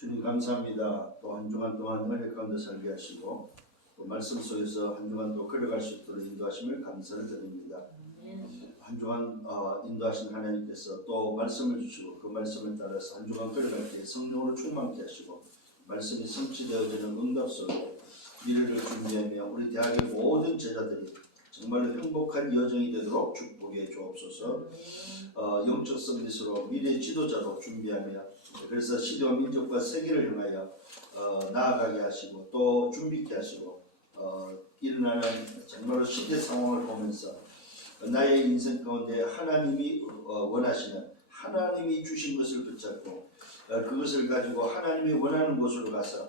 주님 감사합니다. 또 한 주간 동안 은혜 가운데 살게 하시고 또 말씀 속에서 한 주간 또 걸어갈 수 있도록 인도하심을 감사를 드립니다. 한 주간 인도하신 하나님께서 또 말씀을 주시고 그 말씀을 따라서 한 주간 걸어갈 때 성령으로 충만케 하시고 말씀이 성취되어지는 응답 속에 미래를 준비하며 우리 대학의 모든 제자들이 정말로 행복한 여정이 되도록 축복해 주옵소서. 영적 서비스로 미래 지도자로 준비하며 그래서 시대와 민족과 세계를 향하여 나아가게 하시고 또 준비케 하시고 일어나는 정말로 시대 상황을 보면서 나의 인생 가운데 하나님이 원하시는 하나님이 주신 것을 붙잡고 그것을 가지고 하나님이 원하는 곳으로 가서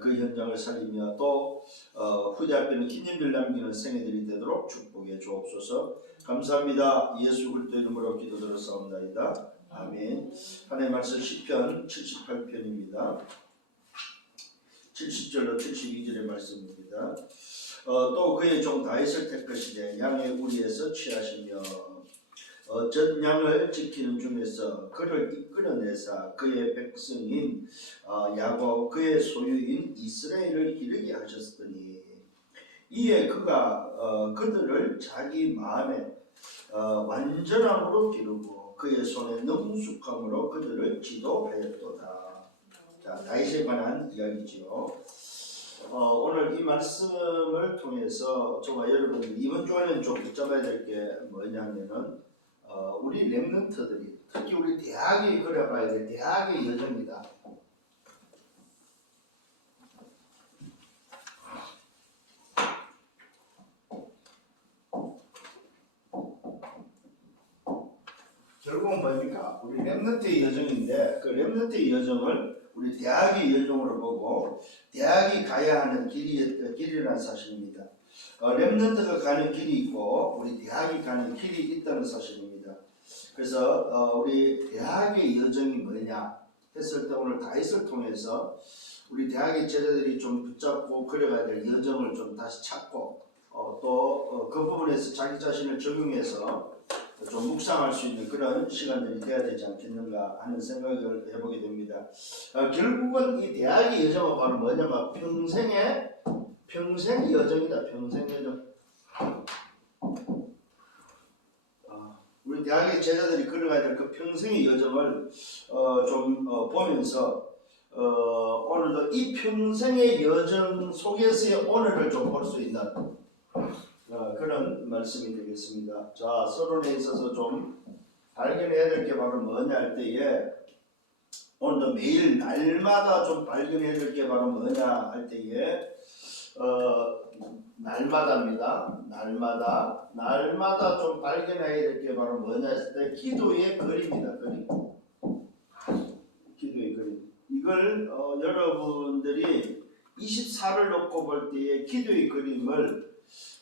그 현장을 살리며 또 후대 앞에는 기념비를 남기는 생애들이 되도록 축복해 주옵소서. 감사합니다. 예수 그리스도 이름으로 기도드렸사옵나이다. 아멘. 하나님의 말씀 시편 78편입니다. 70절로 72절의 말씀입니다. 또 그의 종 다윗을 택하시되 양의 우리에서 취하시며 전 양을 지키는 중에서 그를 이끌어내사 그의 백성인 야곱 그의 소유인 이스라엘을 기르게 하셨으니 이에 그가 그들을 자기 마음에 완전함으로 기르고 그의 손에 능숙함으로 그들을 지도하였도다. 자, 다윗에 관한 이야기지요. 오늘 이 말씀을 통해서 저와 여러분들 이번 주에는 좀 붙잡아야 될 게 뭐냐면은 우리 렘넌트들이 특히 우리 대학이 그려봐야 될 대학의 여정이다. 결국은 뭡니까? 우리 렘넌트의 여정인데 그 렘넌트의 여정을 우리 대학의 여정으로 보고 대학이 가야 하는 길이라는 사실입니다. 렘넌트가 가는 길이 있고 우리 대학이 가는 길이 있다는 사실입니다. 그래서 우리 대학의 여정이 뭐냐 했을 때 오늘 다윗을 통해서 우리 대학의 제자들이 좀 붙잡고 걸어가야 될 여정을 좀 다시 찾고 또 그 부분에서 자기 자신을 적용해서 좀 묵상할 수 있는 그런 시간들이 돼야 되지 않겠는가 하는 생각을 해보게 됩니다. 결국은 이 대학의 여정은 바로 뭐냐면 평생의 여정이다. 평생의 여정. 우리 대학의 제자들이 걸어가야 될 그 평생의 여정을 좀 보면서 오늘도 이 평생의 여정 속에서의 오늘을 좀 볼 수 있는 그런 말씀이 되겠습니다. 자, 서론에 있어서 좀 발견해야 될 게 바로 뭐냐 할 때에 오늘도 매일 날마다 좀 발견해야 될 게 바로 뭐냐 할 때에 날마다입니다. 날마다 좀 발견해야 될 게 바로 뭐냐 했을 때 기도의 그림이다. 기도의 그림. 이걸 여러분들이 24를 놓고 볼 때의 기도의 그림을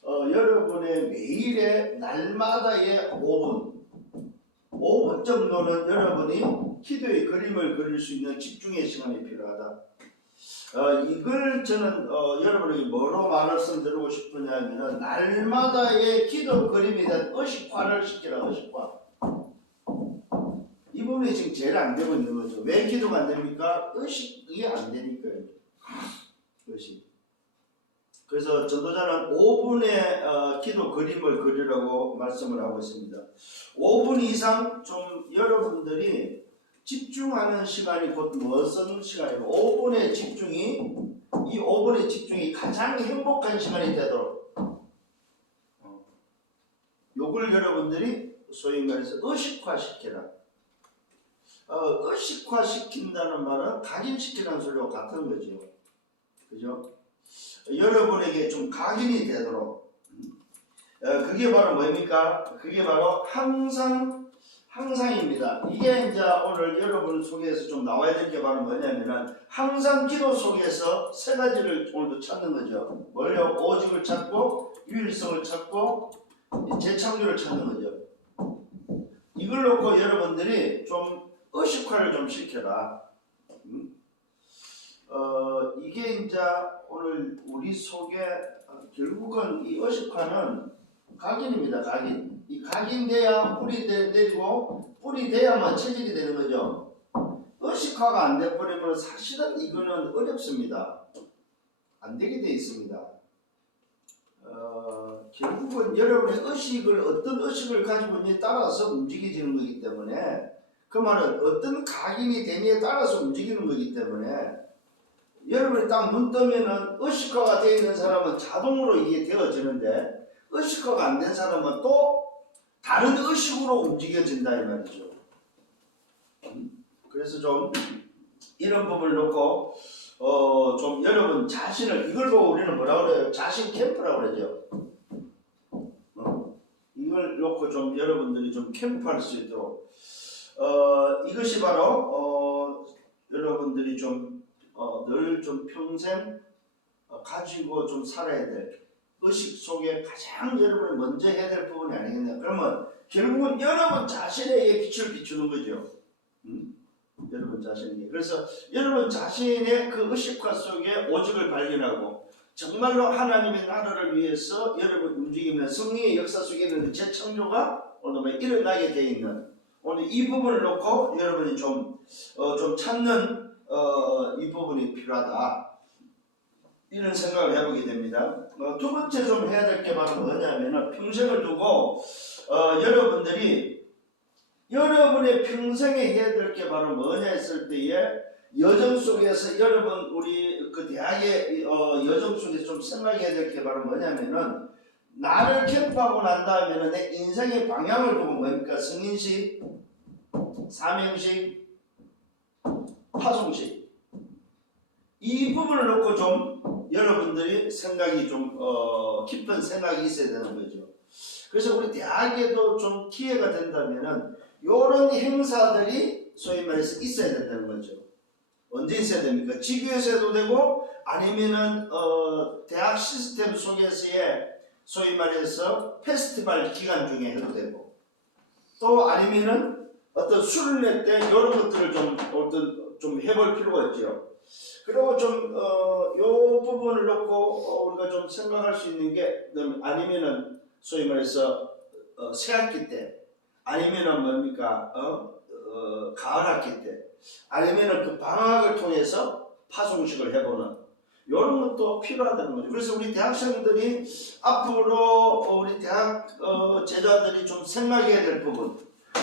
여러분의 매일의 날마다의 5분 정도는 여러분이 기도의 그림을 그릴 수 있는 집중의 시간이 필요하다. 이걸 저는 여러분에게 뭐로 말씀드리고 싶으냐면 날마다의 기도 그림에 대한 의식화를 시키라. 의식화. 이 부분이 지금 제일 안 되고 있는 거죠. 왜 기도가 안 됩니까? 의식이 안 되니까요. 의식. 그래서 전도자는 5분의 기도 그림을 그리라고 말씀을 하고 있습니다. 5분 이상 좀 여러분들이 집중하는 시간이 곧 무슨 시간이고 5분의 집중이 가장 행복한 시간이 되도록 요걸 여러분들이 소위 말해서 의식화시켜라. 의식화시킨다는 말은 각인시키는 소리와 같은 거죠. 그죠? 여러분에게 좀 각인이 되도록 그게 바로 뭡니까? 그게 바로 항상입니다. 이게 이제 오늘 여러분 속에서 좀 나와야 될 게 바로 뭐냐면은 항상 기도 속에서 세 가지를 오늘도 찾는 거죠. 뭘요? 오직을 찾고 유일성을 찾고 재창조를 찾는 거죠. 이걸 놓고 여러분들이 좀 의식화를 좀 시켜라. 이게 이제 오늘 우리 속에 결국은 이 의식화는 각인입니다. 각인. 이 각인돼야 뿌리 내리고 뿌리 돼야만 체질이 되는 거죠. 의식화가 안 돼버리면 사실은 이거는 어렵습니다. 안 되게 돼 있습니다. 결국은 여러분의 의식을 어떤 의식을 가지고 있느냐에 따라서 움직여지는 거기 때문에 그 말은 어떤 각인이 되느냐에 따라서 움직이는 거기 때문에 여러분이 딱 눈 뜨면은 의식화가 되어 있는 사람은 자동으로 이게 되어지는데 의식화가 안 된 사람은 또 다른 의식으로 움직여진다 이 말이죠. 그래서 좀 이런 부분을 놓고 좀 여러분 자신을 이걸 보고 우리는 뭐라고 그래요? 자신 캠프라고 그러죠. 이걸 놓고 좀 여러분들이 좀 캠프할 수 있도록 이것이 바로 여러분들이 좀 늘 좀 평생 가지고 좀 살아야 될 의식 속에 가장 여러분이 먼저 해야 될 부분이 아니겠냐. 그러면 결국은 여러분 자신에게 빛을 비추는 거죠. 여러분 자신에게. 그래서 여러분 자신의 그 의식화 속에 오직을 발견하고 정말로 하나님의 나라를 위해서 여러분 움직이면 성령의 역사 속에는 재창조가 오늘 일어나게 되어 있는 오늘 이 부분을 놓고 여러분이 좀 찾는 이 부분이 필요하다. 이런 생각을 해보게 됩니다. 두 번째 좀 해야 될 게 바로 뭐냐면은 평생을 두고 여러분들이 여러분의 평생에 해야 될 게 바로 뭐냐 했을 때에 여정 속에서 여러분 우리 그 대학의 여정 속에서 좀 생각해야 될 게 바로 뭐냐면은 나를 캠프하고 난 다음에는 내 인생의 방향을 두고 뭡니까? 승인식, 사명식, 파송식 이 부분을 놓고 좀 여러분들이 생각이 좀 깊은 생각이 있어야 되는 거죠. 그래서 우리 대학에도 좀 기회가 된다면은 이런 행사들이 소위 말해서 있어야 된다는 거죠. 언제 있어야 됩니까? 지교에서 해도 되고 아니면은 대학 시스템 속에서의 소위 말해서 페스티벌 기간 중에 해도 되고 또 아니면은 어떤 수련회 때 이런 것들을 좀 해볼 필요가 있죠. 그리고 좀 요 부분을 놓고 우리가 좀 생각할 수 있는 게 아니면은 소위 말해서 새학기 때 아니면은 뭡니까 가을 학기 때 아니면은 그 방학을 통해서 파송식을 해보는 이런 것도 필요하다는 거죠. 그래서 우리 대학생들이 앞으로 우리 대학 제자들이 좀 생각해야 될 부분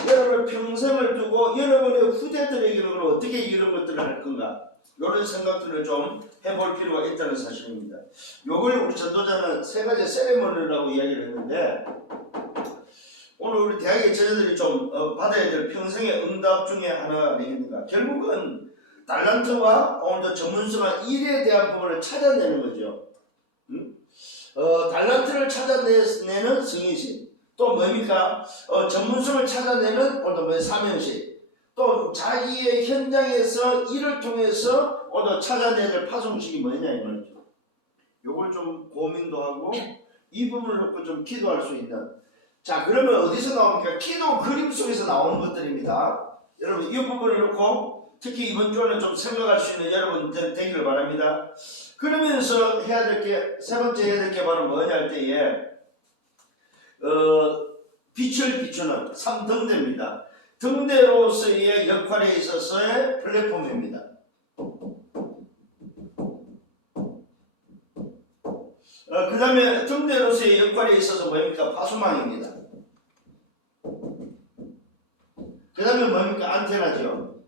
여러분 평생을 두고 여러분의 후대들에게는 어떻게 이런 것들을 할 건가 이런 생각들을 좀 해볼 필요가 있다는 사실입니다. 요걸 우리 전도자는 세 가지 세레머니라고 이야기를 했는데 오늘 우리 대학의 제자들이 좀 받아야 될 평생의 응답 중에 하나가 되겠는가. 결국은 달란트와 오늘 전문성과 일에 대한 부분을 찾아내는 거죠. 달란트를 찾아내는 승인식 또 뭡니까? 전문성을 찾아내는 오늘 사명식 또 자기의 현장에서 일을 통해서 오늘 찾아내야 될 파송식이 뭐냐 이 말이죠. 요걸 좀 고민도 하고 이 부분을 놓고 좀 기도할 수 있는 자 그러면 어디서 나옵니까? 기도 그림 속에서 나오는 것들입니다. 여러분 이 부분을 놓고 특히 이번 주에는 좀 생각할 수 있는 여러분들 되기를 바랍니다. 그러면서 해야 될 게 세 번째 해야 될 게 바로 뭐냐 할 때에 빛을 비추는 3등대입니다. 등대로서의 역할에 있어서의 플랫폼입니다. 그 다음에 등대로서의 역할에 있어서 뭡니까? 파수망입니다. 그 다음에 뭡니까? 안테나죠.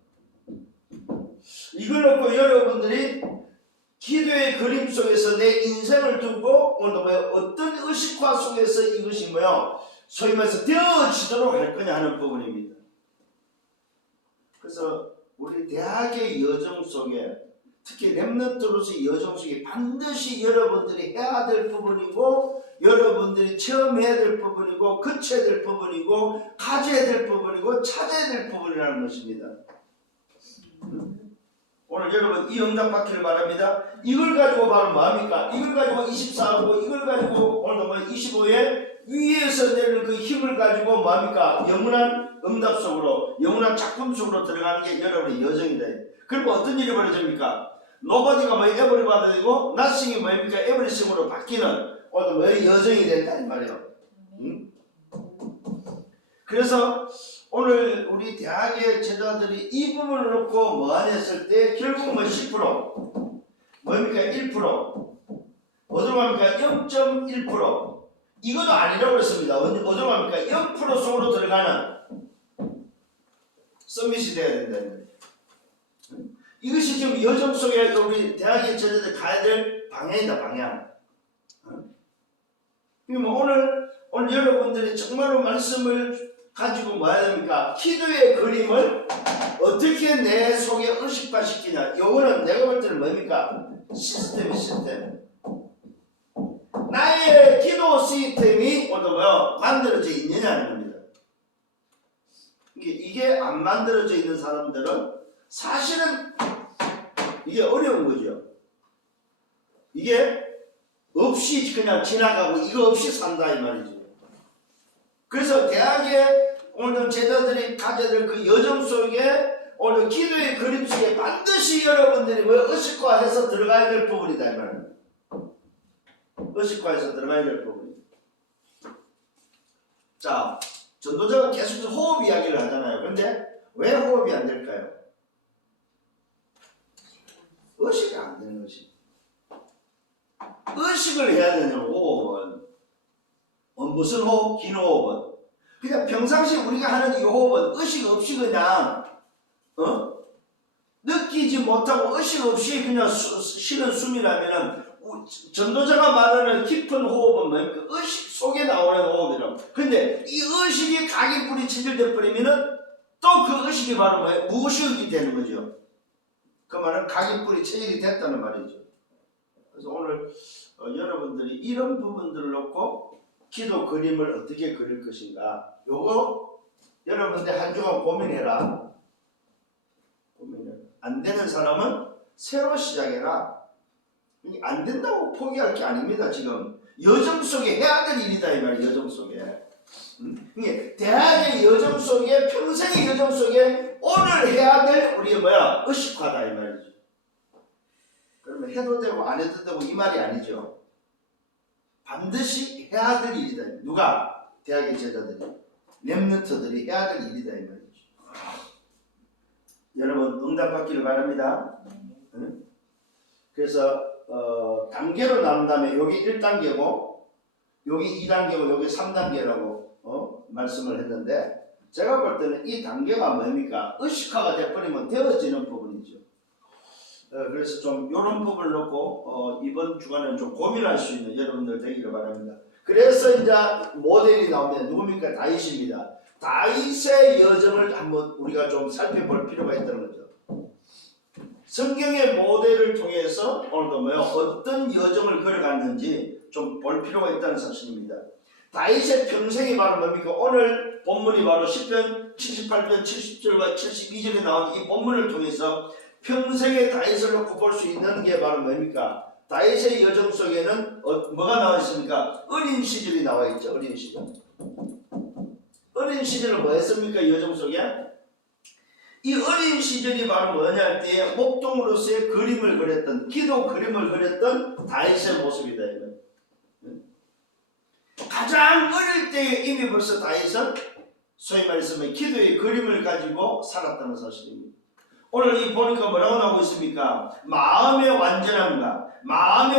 이걸 놓고 여러분들이 기도의 그림 속에서 내 인생을 두고 오늘 어떤 의식화 속에서 이것이 소위 말해서 되어지도록 할 거냐 하는 부분입니다. 그래서 우리 대학의 여정 속에 특히 렘넌트로서의 여정 속에 반드시 여러분들이 해야 될 부분이고 여러분들이 체험해야 될 부분이고 거쳐야 될 부분이고 가져야 될 부분이고 찾아야 될 부분이라는 것입니다. 오늘 여러분 이 응답 받기를 바랍니다. 이걸 가지고 바로 뭐합니까? 이걸 가지고 24하고 이걸 가지고 오늘 25에 위에서 내는 그 힘을 가지고 뭐합니까? 영원한 응답 속으로 영원한 작품 속으로 들어가는 게 여러분의 여정이다. 그리고 어떤 일이 벌어집니까? 노바디가 에버리 받아들이고 나싱이 뭡니까? 에버리싱으로 바뀌는 오늘 여정이 된다 이 말이에요. 그래서 오늘 우리 대학의 제자들이 이 부분을 놓고 뭐하냐 했을 때 결국 뭐 10% 뭡니까 1% 어디로 갑니까 0.1% 이것도 아니라고 그랬습니다. 어디로 갑니까 0% 속으로 들어가는 서밋이 돼야 된다는 거예요. 이것이 지금 여정 속에 우리 대학의 제자들 가야 될 방향이다 방향. 뭐 오늘 여러분들이 정말로 말씀을 가지고 뭐 해야 됩니까? 기도의 그림을 어떻게 내 속에 의식화시키냐. 요거는 내가 볼 때는 뭡니까? 시스템. 나의 기도 시스템이 뭐야? 만들어져 있느냐는 겁니다. 이게 안 만들어져 있는 사람들은 사실은 이게 어려운 거죠. 이게 없이 그냥 지나가고 이거 없이 산다 이 말이죠. 그래서 대학에 오늘 제자들이 가져야 될 그 여정 속에 오늘 기도의 그림 속에 반드시 여러분들이 의식화해서 들어가야 될 부분이다 이 말입니다. 의식화해서 들어가야 될 부분이다. 자, 전도자가 계속 호흡 이야기를 하잖아요. 그런데 왜 호흡이 안 될까요? 의식이 안 되는 것이. 의식을 해야 되는 호흡은 무슨 호흡? 긴 호흡은 그냥 평상시 우리가 하는 이 호흡은 의식 없이 그냥 느끼지 못하고 의식 없이 그냥 쉬는 숨이라면은 전도자가 말하는 깊은 호흡은 뭡니까? 의식 속에 나오는 호흡이라고. 근데 이 의식이 각인뿌리 체질돼 버리면은 또 그 의식이 바로 뭐예요? 무의식이 되는 거죠. 그 말은 각인뿌리 체질이 됐다는 말이죠. 그래서 오늘 여러분들이 이런 부분들을 놓고 기도 그림을 어떻게 그릴 것인가 요거 여러분들 한 주간 고민해라. 안 되는 사람은 새로 시작해라. 안 된다고 포기할 게 아닙니다. 지금 여정 속에 해야 될 일이다 이 말이에요. 여정 속에 대학의 여정 속에 평생의 여정 속에 오늘 해야 될 우리의 의식화다 이 말이죠. 그러면 해도 되고 안 해도 되고 이 말이 아니죠. 반드시 해야 될 일이다. 누가? 대학의 제자들이, 렘넌트들이 해야 될 일이다 이 말이죠. 여러분 응답받기를 바랍니다. 응? 그래서 단계로 나눈 다음에 여기 1단계고 여기 2단계고 여기 3단계라고 말씀을 했는데 제가 볼 때는 이 단계가 뭡니까? 의식화가 돼버리면 되어지는 부분이죠. 그래서 좀 이런 부분을 놓고 이번 주간에는 좀 고민할 수 있는 여러분들 되기를 바랍니다. 그래서 이제 모델이 나오면 누굽니까? 다윗입니다. 다윗의 여정을 한번 우리가 좀 살펴볼 필요가 있다는 거죠. 성경의 모델을 통해서 오늘도 어떤 여정을 걸어갔는지 좀 볼 필요가 있다는 사실입니다. 다윗의 평생이 바로 뭡니까? 오늘 본문이 바로 10편 78편 70절과 72절에 나온 이 본문을 통해서 평생의 다윗을 놓고 볼 수 있는 게 바로 뭡니까? 다윗의 여정 속에는 뭐가 나와 있습니까? 어린 시절이 나와 있죠. 어린 시절. 어린 시절은 뭐 했습니까? 여정 속에? 이 어린 시절이 바로 뭐냐 할 때에 목동으로서의 그림을 그렸던, 기도 그림을 그렸던 다윗의 모습이다. 가장 어릴 때에 이미 벌써 다윗은 소위 말해서 기도의 그림을 가지고 살았다는 사실입니다. 오늘 이 보니까 뭐라고 나오고 있습니까? 마음의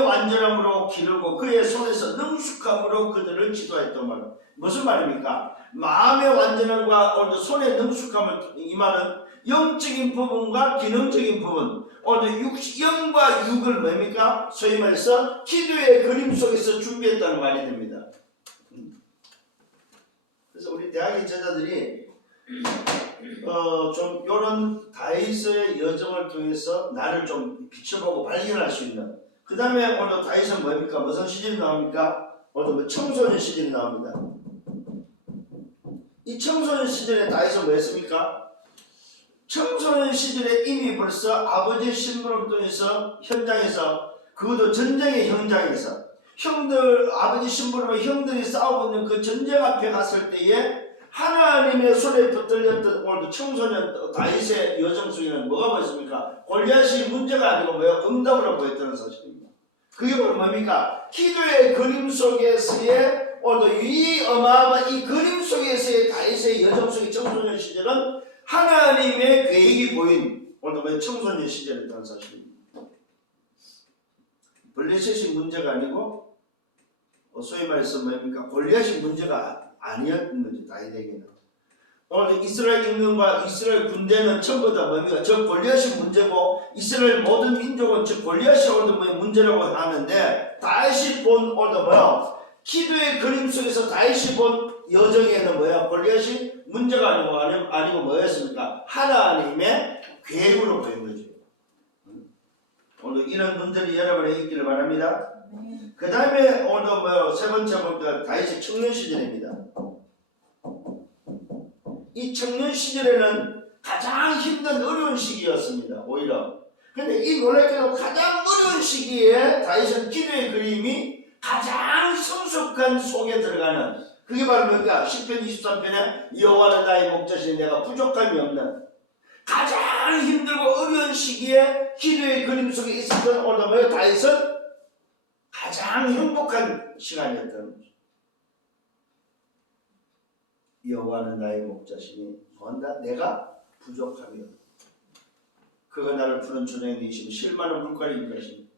완전함으로 기르고 그의 손에서 능숙함으로 그들을 지도했던 말. 무슨 말입니까? 마음의 완전함과 오늘 손의 능숙함을 이 말은 영적인 부분과 기능적인 부분, 오늘 영과 육을 뭡니까? 소위 말해서 기도의 그림 속에서 준비했다는 말이 됩니다. 그래서 우리 대학의 제자들이 좀 이런 다윗의 여정을 통해서 나를 좀 비춰보고 발견할 수 있는. 그 다음에 오늘 다윗은 뭡니까? 무슨 시절이 나옵니까? 오늘 청소년 시절이 나옵니다. 이 청소년 시절에 다윗은 뭐 했습니까? 청소년 시절에 이미 벌써 아버지의 심부름을 통해서 현장에서, 그것도 전쟁의 현장에서 아버지 심부름의 형들이 싸우고 있는 그 전쟁 앞에 갔을 때에 하나님의 손에 붙들렸던 오늘도 청소년 다윗의 여정 속에는 뭐가 보였습니까? 골리앗이 문제가 아니고 응답으로 보였다는 사실입니다. 그게 바로 뭡니까? 기도의 그림 속에서의 오늘도 이 어마어마한 이 그림 속에서의 다윗의 여정 속의 청소년 시절은 하나님의 계획이 보인 오늘도 청소년 시절이라는 사실입니다. 블레셋이 문제가 아니고 소위 말해서 뭡니까? 골리앗이 문제가 아니었던 거죠. 다윗에게는. 오늘 이스라엘 인민과 이스라엘 군대는 전부 다 뭡니까? 저 골리앗이 문제고 이스라엘 모든 민족은 저 골리앗이 오늘 문제라고 하는데 다윗이 본 오늘 뭐야? 기도의 그림 속에서 다윗이 본 여정에는 뭐야? 골리앗이 문제가 아니고 뭐였습니까? 하나님의 계획으로 보인 거죠. 오늘 이런 분들이 여러분에 있기를 바랍니다. 그 다음에 오늘 세 번째 보니까 다윗의 청년 시절입니다. 이 청년 시절에는 가장 힘든 어려운 시기였습니다. 오히려. 근데 이 놀랍게도 가장 어려운 시기에 다윗은 기도의 그림이 가장 성숙한 속에 들어가는 그게 바로 뭡니까? 시편 23편에 여호와는 나의 목자시니 내가 부족함이 없는 가장 힘들고 어려운 시기에 기도의 그림 속에 있었던 오늘 다윗은 가장 행복한 시간이었던 거죠. 여호와는 나의 목자시니 뭐한다? 내가 부족함이 없다. 그가 나를 푸른 초장에 이시고 실만한 물가에 인도하시니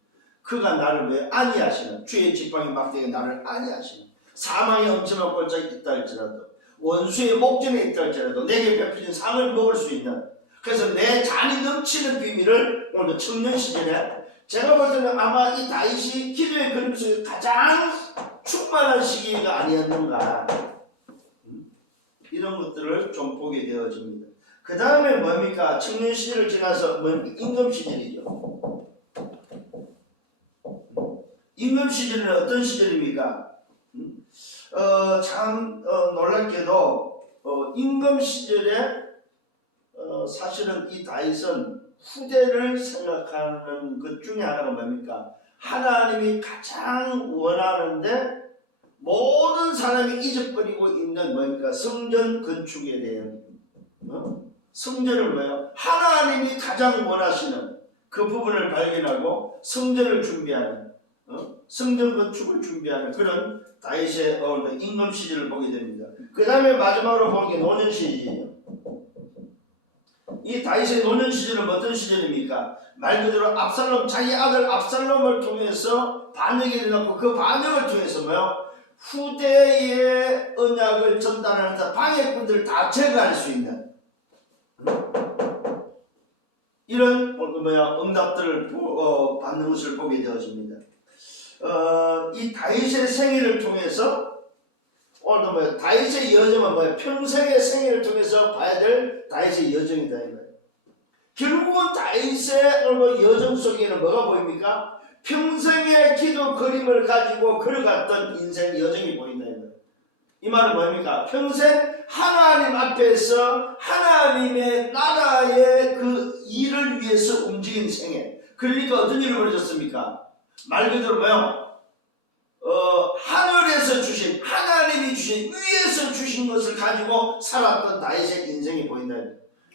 그가 나를 왜 안위하시는 주의 지팡이 막대기에 나를 안위하시는 사망의 엄청난 골짜기 있다 할지라도 원수의 목전에 있다 할지라도 내게 베풀린 상을 먹을 수 있는 그래서 내 잔이 넘치는 비밀을 오늘 청년 시절에 제가 볼 때는 아마 이 다윗이 기도의 그림 속에 가장 충만한 시기가 아니었는가 이런 것들을 좀 보게 되어집니다. 그 다음에 뭡니까? 청년 시절을 지나서 임금 시절이죠. 임금 시절은 어떤 시절입니까? 참 놀랍게도 임금 시절에 사실은 이 다윗은 후대를 생각하는 것 중에 하나가 뭡니까? 하나님이 가장 원하는데 모든 사람이 잊어버리고 있는 뭡니까? 성전 건축에 대한 성전을 뭐예요? 하나님이 가장 원하시는 그 부분을 발견하고 성전을 준비하는 성전 건축을 준비하는 그런 다윗의 임금 시절을 보게 됩니다. 그 다음에 마지막으로 보는 게 노년 시절이에요. 이 다윗의 노년 시절은 어떤 시절입니까? 말 그대로 압살롬 자기 아들 압살롬을 통해서 반역이 일어났고 그 반역을 통해서 뭐요? 후대의 언약을 전달하면서 방해꾼들을 다 제거할 수 있는 이런 응답들을 받는 것을 보게 되어집니다. 이 다윗의 생애를 통해서 오늘 다윗의 여정은 평생의 생애를 통해서 봐야 될 다윗의 여정이다 이거예요. 결국은 다윗의 여정 속에는 뭐가 보입니까? 평생의 기도 그림을 가지고 걸어갔던 인생 여정이 보인다 이거예요. 이 말은 뭡니까? 평생 하나님 앞에서 하나님의 나라의 그 일을 위해서 움직인 생애. 그러니까 어떤 일을 벌어졌습니까? 말 그대로 하늘에서 주신 하나님이 주신 위에서 주신 것을 가지고 살았던 다윗의 인생이 보인다.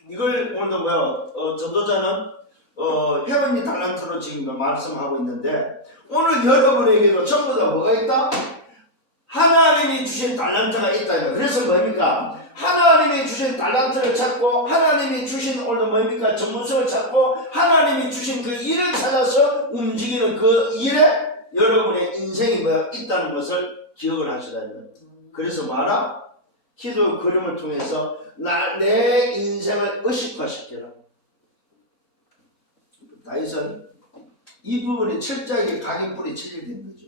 이걸 오늘도 전도자는 회원이 달란트로 지금 말씀하고 있는데 오늘 여러분에게도 전부 다 뭐가 있다? 하나님이 주신 달란트가 있다. 그래서 뭡니까? 하나님이 주신 달란트를 찾고 하나님이 주신 오늘 뭡니까? 전문성을 찾고 하나님이 주신 그 일을 찾아서 움직이는 그 일에 여러분의 인생이 있다는 것을 기억을 하시라는 거예요. 그래서 말아 기도 그림을 통해서 내 인생을 의식화시켜라. 다윗은 이 부분이 철저하게 각인뿔이 쳐지게 된 거죠.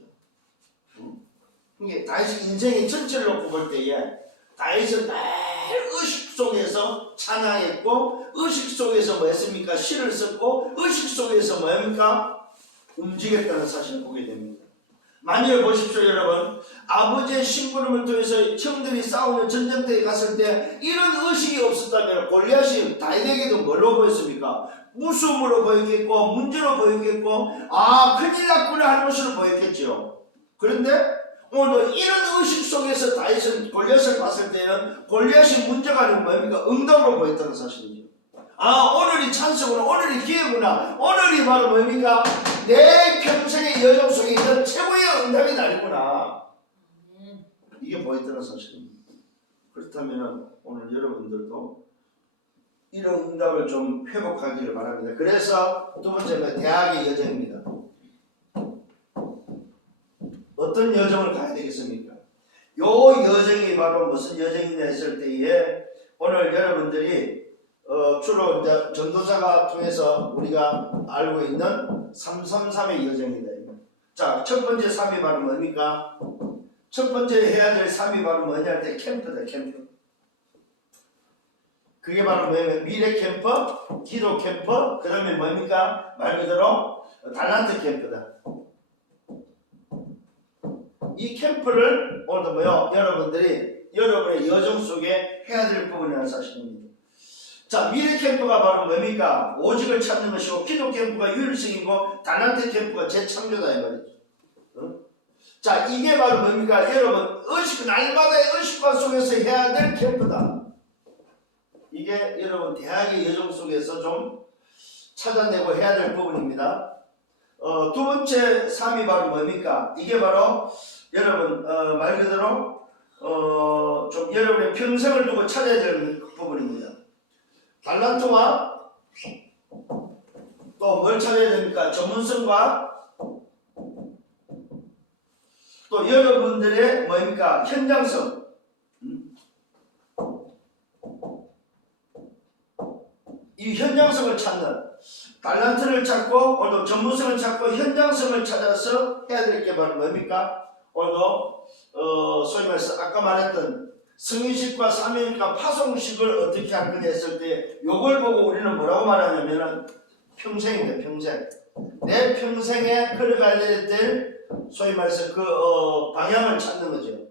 그러니까 다윗의 인생의 전체를 놓고 볼 때에 다윗은 늘 의식 속에서 찬양했고 의식 속에서 뭐했습니까? 시를 썼고 의식 속에서 뭐합니까? 움직였다는 사실을 보게 됩니다. 만일 보십시오 여러분, 아버지의 심부름을 통해서 형들이 싸우는 전쟁터에 갔을 때 이런 의식이 없었다면 골리앗이 다윗에게도 뭘로 보였습니까? 무서움으로 보였겠고 문제로 보였겠고 큰일 났구나 하는 것으로 보였겠죠. 그런데 오늘 이런 의식 속에서 다윗은 골리앗을 봤을 때는 골리앗이 문제가 아니고 뭡니까? 응답으로 보였다는 사실이죠. 오늘이 찬스구나, 오늘이 기회구나, 오늘이 바로 뭡니까? 내 평생의 여정 속에 있는 최고의 응답이 날구나. 이게 보였다는 사실입니다. 그렇다면 오늘 여러분들도 이런 응답을 좀 회복하기를 바랍니다. 그래서 두 번째는 대학의 여정입니다. 어떤 여정을 가야 되겠습니까? 요 여정이 바로 무슨 여정이냐 했을 때에 오늘 여러분들이 주로 이제 전도자가 통해서 우리가 알고 있는 333의 여정이다. 자, 첫 번째 3이 바로 뭡니까? 첫 번째 해야 될 3이 바로 뭐냐 할 때 캠프다. 캠프. 그게 바로 뭐냐면 미래 캠프, 기도 캠프, 그 다음에 뭡니까? 말 그대로 달란트 캠프다. 이 캠프를 오늘도 뭐요? 여러분들이 여러분의 여정 속에 해야 될 부분이라는 사실입니다. 자, 미래 캠프가 바로 뭡니까? 오직을 찾는 것이고, 기도 캠프가 유일성이고, 달란트 캠프가 재창조다 이 말이죠. 자, 이게 바로 뭡니까? 여러분, 날마다의 의식관 속에서 해야 될 캠프다. 이게 여러분 대학의 여정 속에서 좀 찾아내고 해야 될 부분입니다. 두 번째 3이 바로 뭡니까? 이게 바로 여러분 말 그대로 좀 여러분의 평생을 두고 찾아야 될 부분입니다. 달란트와 또 뭘 찾아야 됩니까? 전문성과 또 여러분들의 뭡니까? 현장성. 이 현장성을 찾는 달란트를 찾고 오늘도 전문성을 찾고 현장성을 찾아서 해야 될 게 바로 뭡니까? 오늘도 소위 말해서 아까 말했던 승인식과 사명식과 파송식을 어떻게 할 거냐 했을 때 요걸 보고 우리는 뭐라고 말하냐면은 평생입니다. 평생. 내 평생에 걸어가야 될 소위 말해서 그 방향을 찾는 거죠.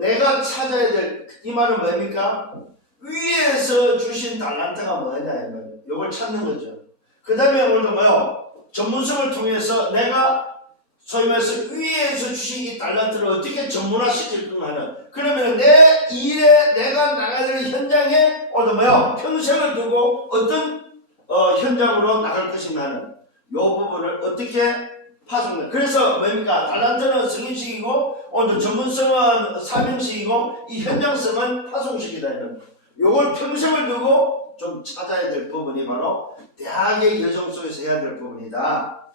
내가 찾아야 될 이 말은 뭡니까? 위에서 주신 달란트가 뭐냐 이 말이에요. 이걸 찾는 거죠. 그 다음에 오늘도 뭐요? 전문성을 통해서 내가 소위 말해서 위에서 주신 이 달란트를 어떻게 전문화시킬 거냐는 그러면 내 일에 내가 나가야 될 현장에 오늘도 뭐요? 평생을 두고 어떤 현장으로 나갈 것인가는 이 부분을 어떻게 파송을. 그래서 뭡니까? 달란트는 승인식이고 오늘 전문성은 사명식이고 이 현장성은 파송식이다. 이걸 평생을 두고 좀 찾아야 될 부분이 바로 대학의 여정 속에서 해야 될 부분이다.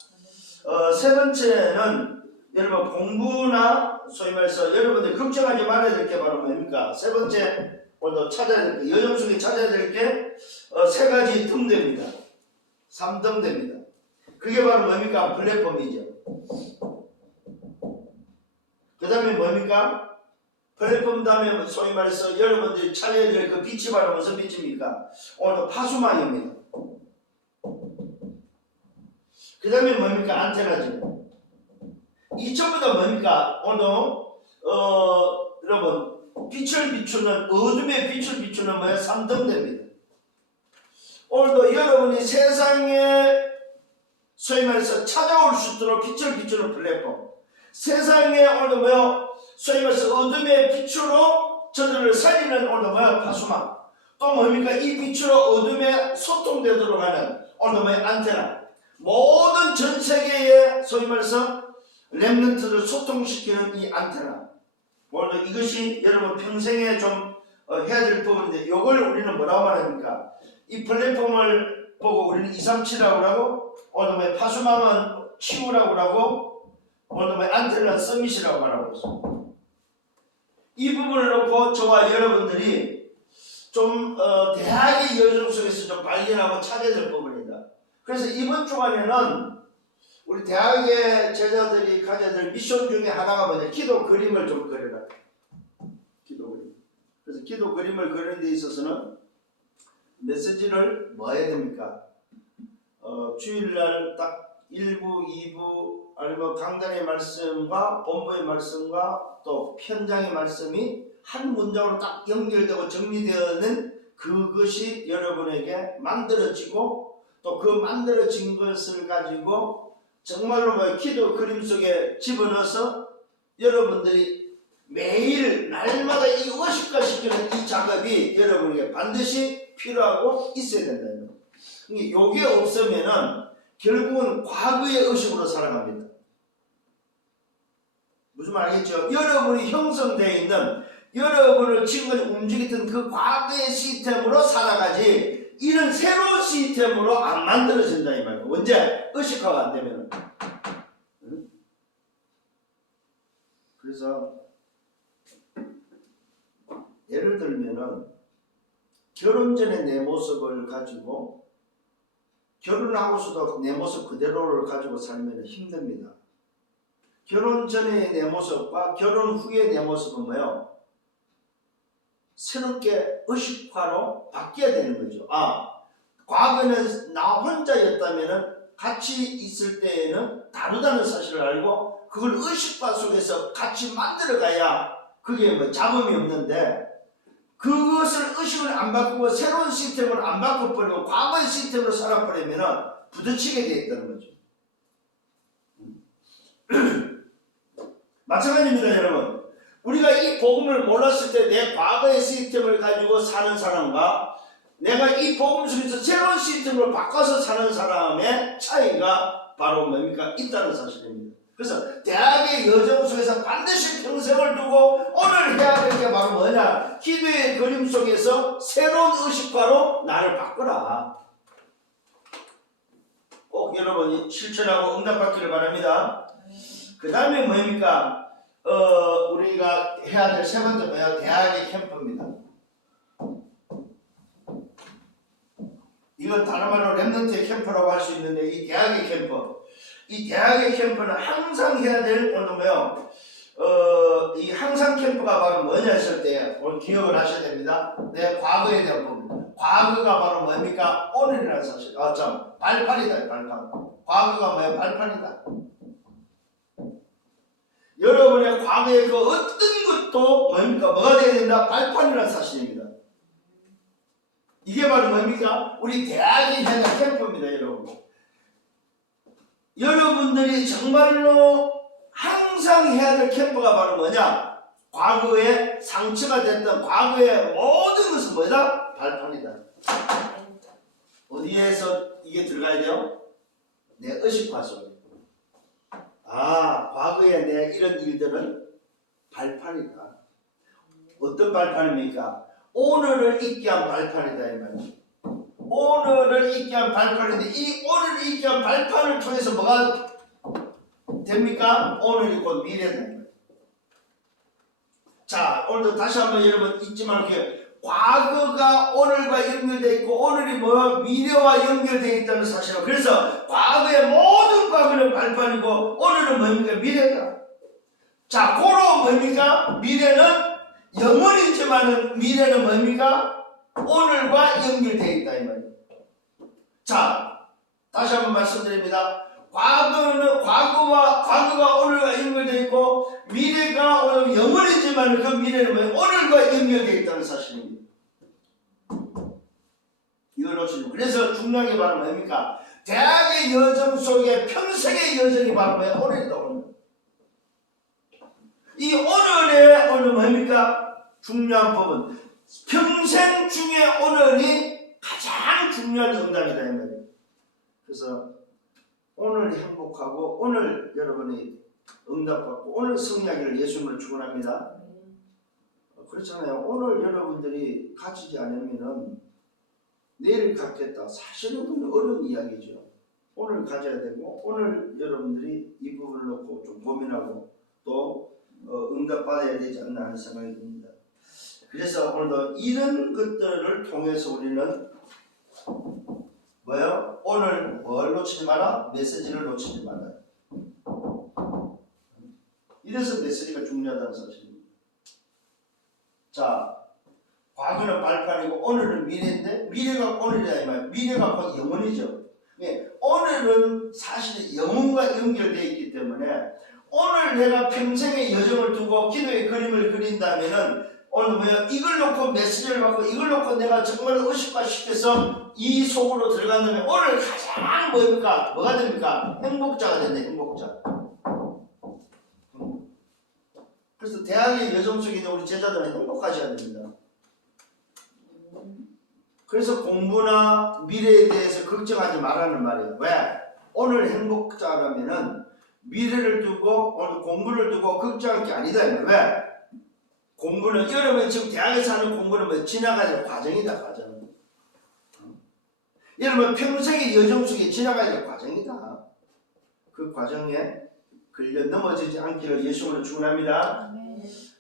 세 번째는 여러분 공부나 소위 말해서 여러분들 걱정하지 말아야 될 게 바로 뭡니까? 세 번째 오늘 찾아야 될 게 여정 속에 찾아야 될 게 세 가지 등대입니다. 3등대입니다. 그게 바로 뭡니까? 플랫폼이죠. 그 다음에 뭡니까? 플랫폼 다음에 소위 말해서 여러분들이 찾아야 될 그 빛이 바로 무슨 빛입니까? 오늘 파수망입니다. 그 다음에 뭡니까? 안테나죠. 이 전부 다 뭡니까? 오늘 여러분 빛을 비추는 어둠의 빛을 비추는 뭐야? 3등대입니다. 오늘도 여러분이 세상에 소위 말해서 찾아올 수 있도록 빛을 비추는 플랫폼. 세상에 오늘 뭐요? 소위 말해서 어둠의 빛으로 저들을 살리는 오늘 뭐요? 파수망. 또 뭡니까? 이 빛으로 어둠에 소통되도록 하는 오늘 뭐요? 안테나. 모든 전 세계의 소위 말해서 렘넌트를 소통시키는 이 안테나. 오늘 이것이 여러분 평생에 좀 해야 될 부분인데 이걸 우리는 뭐라고 말합니까? 이 플랫폼을 보고 우리는 237이라고 하고 오늘 뭐 파수망은 치우라고 하고 오늘 뭐 안테나 서밋이라고 말하고 있습니다. 이 부분을 놓고 저와 여러분들이 좀 대학의 여정 속에서 좀 발견하고 찾아야 될 부분이다. 그래서 이번 주간에는 우리 대학의 제자들이 가져야 될 미션 중에 하나가 뭐냐? 기도 그림을 좀 그려라. 기도 그림. 그래서 기도 그림을 그리는 데 있어서는 메시지를 뭐 해야 됩니까? 주일날 딱 1부, 2부 아니면 강단의 말씀과 본부의 말씀과 또 편장의 말씀이 한 문장으로 딱 연결되고 정리되어는 그것이 여러분에게 만들어지고 또 그 만들어진 것을 가지고 정말로 뭐 기도 그림 속에 집어넣어서 여러분들이 매일 날마다 이 의식화시키는 이 작업이 여러분에게 반드시 필요하고 있어야 된다. 이게 없으면은 결국은 과거의 의식으로 살아갑니다. 무슨 말 알겠죠? 여러분이 형성되어 있는 여러분을 지금까지 움직였던 그 과거의 시스템으로 살아가지 이런 새로운 시스템으로 안 만들어진다 이 말이에요. 언제? 의식화가 안 되면. 응? 그래서 예를 들면은 결혼 전에 내 모습을 가지고 결혼하고서도 내 모습 그대로를 가지고 살면 힘듭니다. 결혼 전의 내 모습과 결혼 후의 내 모습은 뭐예요? 새롭게 의식화로 바뀌어야 되는 거죠. 과거에는 나 혼자였다면 같이 있을 때에는 다르다는 사실을 알고 그걸 의식화 속에서 같이 만들어가야 그게 뭐 잡음이 없는데 그것을 의식을 안 바꾸고 새로운 시스템을 안 바꿔버리고 과거의 시스템으로 살아버리면 부딪히게 되어 있다는 거죠. 마찬가지입니다, 여러분. 우리가 이 복음을 몰랐을 때 내 과거의 시스템을 가지고 사는 사람과 내가 이 복음 속에서 새로운 시스템으로 바꿔서 사는 사람의 차이가 바로 뭡니까? 있다는 사실입니다. 그래서 대학의 여정 속에서 반드시 평생을 두고 오늘 해야 될 게 바로 뭐냐? 기도의 그림 속에서 새로운 의식화로 나를 바꾸라. 꼭 여러분이 실천하고 응답받기를 바랍니다. 그 다음에 뭡니까? 우리가 해야 될 세 번째 뭐야? 대학의 캠프입니다. 이건 다른 말로 랩넌트의 캠프라고 할 수 있는데 이 대학의 캠프. 이 대학의 캠프는 항상 해야 될 오늘 뭐요? 이 항상 캠프가 바로 뭐냐 했을 때 오늘 기억을 하셔야 됩니다. 내 과거에 대한 부분. 과거가 바로 뭡니까? 오늘이라는 사실. 참 발판이다. 발판. 과거가 뭐야? 발판이다. 여러분의 과거의 그 어떤 것도 뭡니까? 뭐가 되어야 된다? 발판이라는 사실입니다. 이게 바로 뭡니까? 우리 대학이 하는 캠프입니다, 여러분. 여러분들이 정말로 항상 해야 될 캠프가 바로 뭐냐? 과거에 상처가 됐던 과거의 모든 것은 뭐다? 발판이다. 어디에서 이게 들어가야 돼요? 내 의식화 속에. 과거에 내 이런 일들은 발판이다. 어떤 발판입니까? 오늘을 있게 한 발판이다 이 말이죠. 오늘을 있게 한 발판인데 이 오늘을 있게 한 발판을 통해서 뭐가 됩니까? 오늘이 곧 미래다. 자, 오늘도 다시 한번 여러분 잊지 말고 과거가 오늘과 연결되어 있고 오늘이 뭐 미래와 연결되어 있다는 사실을. 그래서 과거의 모든 과거는 발판이고 오늘은 뭡니까? 미래다. 자, 고로 뭡니까? 미래는 영원이지만 미래는 뭡니까? 오늘과 연결되어 있다 이 말이에요. 자, 다시 한번 말씀드립니다. 과거가 오늘과 연결되어 있고 미래가 오늘 영원이지만 그 미래는 뭐예요? 오늘과 연결되어 있다는 사실입니다. 이걸 놓치죠. 그래서 중요한 게 바로 뭡니까? 대학의 여정 속에 평생의 여정이 바로 뭐예요? 오늘이다. 오늘. 이 오늘의 오늘 뭡니까? 중요한 법은 평생 중에 오늘이 가장 중요한 응답이다 이 말이에요. 그래서 오늘 행복하고 오늘 여러분이 응답받고 오늘 승리하기를 예수님을 축원합니다. 그렇잖아요. 오늘 여러분들이 가지지 않으면은 내일 갖겠다. 사실은 그건 어려운 이야기죠. 오늘 가져야 되고 오늘 여러분들이 이 부분을 놓고 좀 고민하고 또 응답받아야 되지 않나 하는 생각이 듭니다. 그래서 오늘도 이런 것들을 통해서 우리는 뭐요? 오늘 뭘 놓치지 마라? 메시지를 놓치지 마라. 이래서 메시지가 중요하다는 사실입니다. 자, 과거는 발판이고 오늘은 미래인데 미래가 오늘이다 이 말. 미래가 곧 영원이죠. 오늘은 사실 영혼과 연결되어 있기 때문에 오늘 내가 평생의 여정을 두고 기도의 그림을 그린다면은 오늘 뭐야? 이걸 놓고 메시지를 받고 이걸 놓고 내가 정말 의식화시켜서 이 속으로 들어간다면 오늘 가장 뭡니까? 뭐가 됩니까? 행복자가 된다. 행복자. 그래서 대학의 여정 속에 있는 우리 제자들은 행복하셔야 됩니다. 그래서 공부나 미래에 대해서 걱정하지 말라는 말이에요. 왜? 오늘 행복자라면은 미래를 두고 오늘 공부를 두고 걱정할 게 아니다. 왜? 공부는 여러분 지금 대학에서 하는 공부는 뭐 지나가야 될 과정이다. 과정. 여러분 평생의 여정 속에 지나가야 될 과정이다. 그 과정에 걸려 넘어지지 않기를 예수님으로 축원합니다.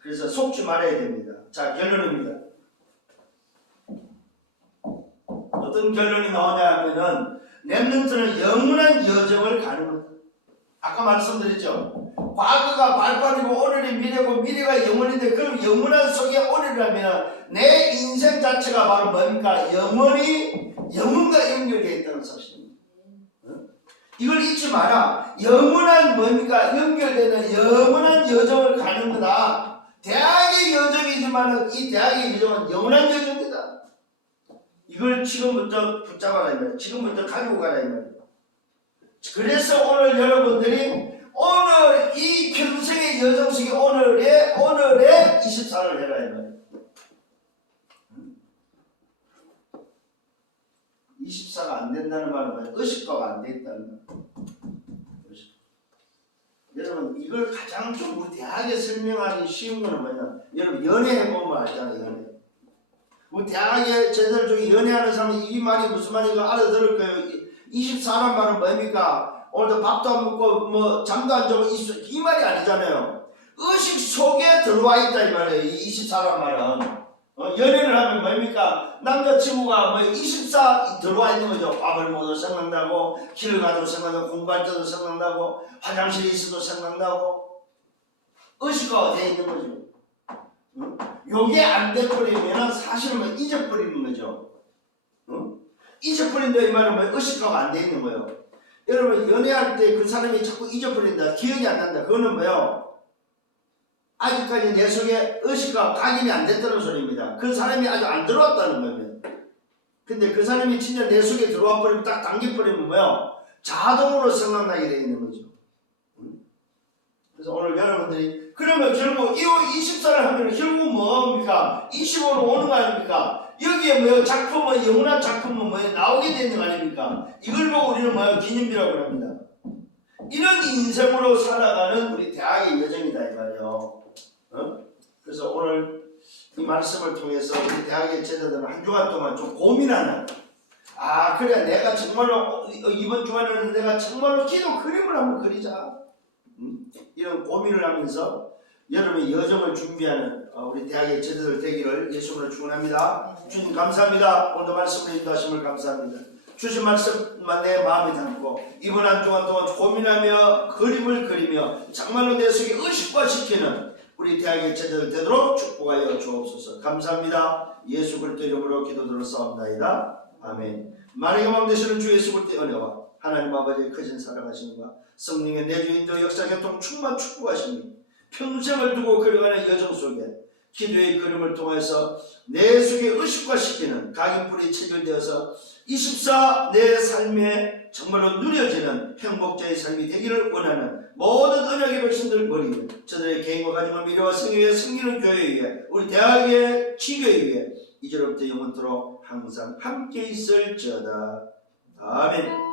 그래서 속지 말아야 됩니다. 자, 결론입니다. 어떤 결론이 나오냐 하면은 렘넌트는 영원한 여정을 가는 겁니다. 아까 말씀드렸죠. 과거가 발판이고 오늘이 미래고 미래가 영원인데 그럼 영원한 속에 오늘이라면 내 인생 자체가 바로 뭡니까? 영원과 연결되어 있다는 사실입니다. 이걸 잊지 마라. 영원한 뭡니까? 연결되는 영원한 여정을 가는 거다. 대학의 여정이지만 이 대학의 여정은 영원한 여정이다. 이걸 지금부터 붙잡아라 이 말이야. 지금부터 가지고 가라 이 말이야. 그래서 오늘 여러분들이 오늘 이 평생의 여정 속에 오늘의 24를 해라 이 말이야. 24가 안 된다는 말은 뭐야? 의식과가 안 돼 있다는 거야. 여러분 이걸 가장 좀 우리 대학에 설명하기 쉬운 거는 뭐냐? 여러분 연애해보면 알잖아요. 연애. 우리 대학에 제자들 중에 연애하는 사람이 이 말이 무슨 말인가 알아들을 거예요. 24란 말은 뭡니까? 오늘도 밥도 안 먹고 뭐 잠도 안 자고 이 말이 아니잖아요. 의식 속에 들어와 있다 이 말이에요. 이 24란 말은. 연애를 하면 뭡니까? 남자친구가 뭐 24 들어와 있는 거죠. 밥을 먹어도 생각나고 길을 가도 생각나고 공부할 때도 생각나고 화장실에 있어도 생각나고 의식화가 되어 있는 거죠. 요게 안 돼버리면 사실은 뭐 잊어버리는 거죠. 잊어버린다 이 말은 뭐 의식화가 안 돼 있는 거예요. 여러분 연애할 때 그 사람이 자꾸 잊어버린다, 기억이 안 난다. 그거는 뭐예요? 아직까지 내 속에 의식과 각인이 안 됐다는 소리입니다. 그 사람이 아직 안 들어왔다는 겁니다. 근데 그 사람이 진짜 내 속에 들어와 버리면 딱 당겨버리면 뭐예요? 자동으로 생각나게 되어 있는 거죠. 그래서 오늘 여러분들이 그러면 결국 이 24를 하면 결국 뭡니까? 25로 오는 거 아닙니까? 여기에 뭐예요? 작품은 영원한 작품은 뭐예요? 나오게 되는 거 아닙니까? 이걸 보고 우리는 뭐예요? 기념비라고 합니다. 이런 인생으로 살아가는 우리 대학의 여정이다 이 말이에요. 그래서 오늘 이 말씀을 통해서 우리 대학의 제자들은 한 주간 동안 좀 고민하는, 그래 내가 정말로 이번 주간에는 내가 정말로 기도 그림을 한번 그리자, 이런 고민을 하면서 여러분의 여정을 준비하는 우리 대학의 제자들 되기를 예수님으로 축원합니다. 주님 감사합니다. 오늘도 말씀을 인도하심을 감사합니다. 주신 말씀만 내 마음에 담고 이번 한 주간 동안 고민하며 그림을 그리며 정말로 내 속에 의식화시키는 우리 대학의 제자들 되도록 축복하여 주옵소서. 감사합니다. 예수 그리스도 이름으로 기도드렸사옵나이다. 아멘. 만행의 마음 되시는 주 예수 그리스도의 은혜와 하나님 아버지의 크신 사랑하심과 성령의 내주인도 역사교통 충만 축복하심이 평생을 두고 걸어가는 여정 속에 기도의 그림을 통해서 내 속에 의식화시키는 각인뿔이 체결되어서 24 내 삶에 정말로 누려지는 행복자의 삶이 되기를 원하는 모든 언약의 백성들 머리에 저들의 개인과 가정과 미래와 성의에 승리는 교회 위에 우리 대학의 지교회 위에 이제로부터 영원토록 항상 함께 있을지어다. 아멘.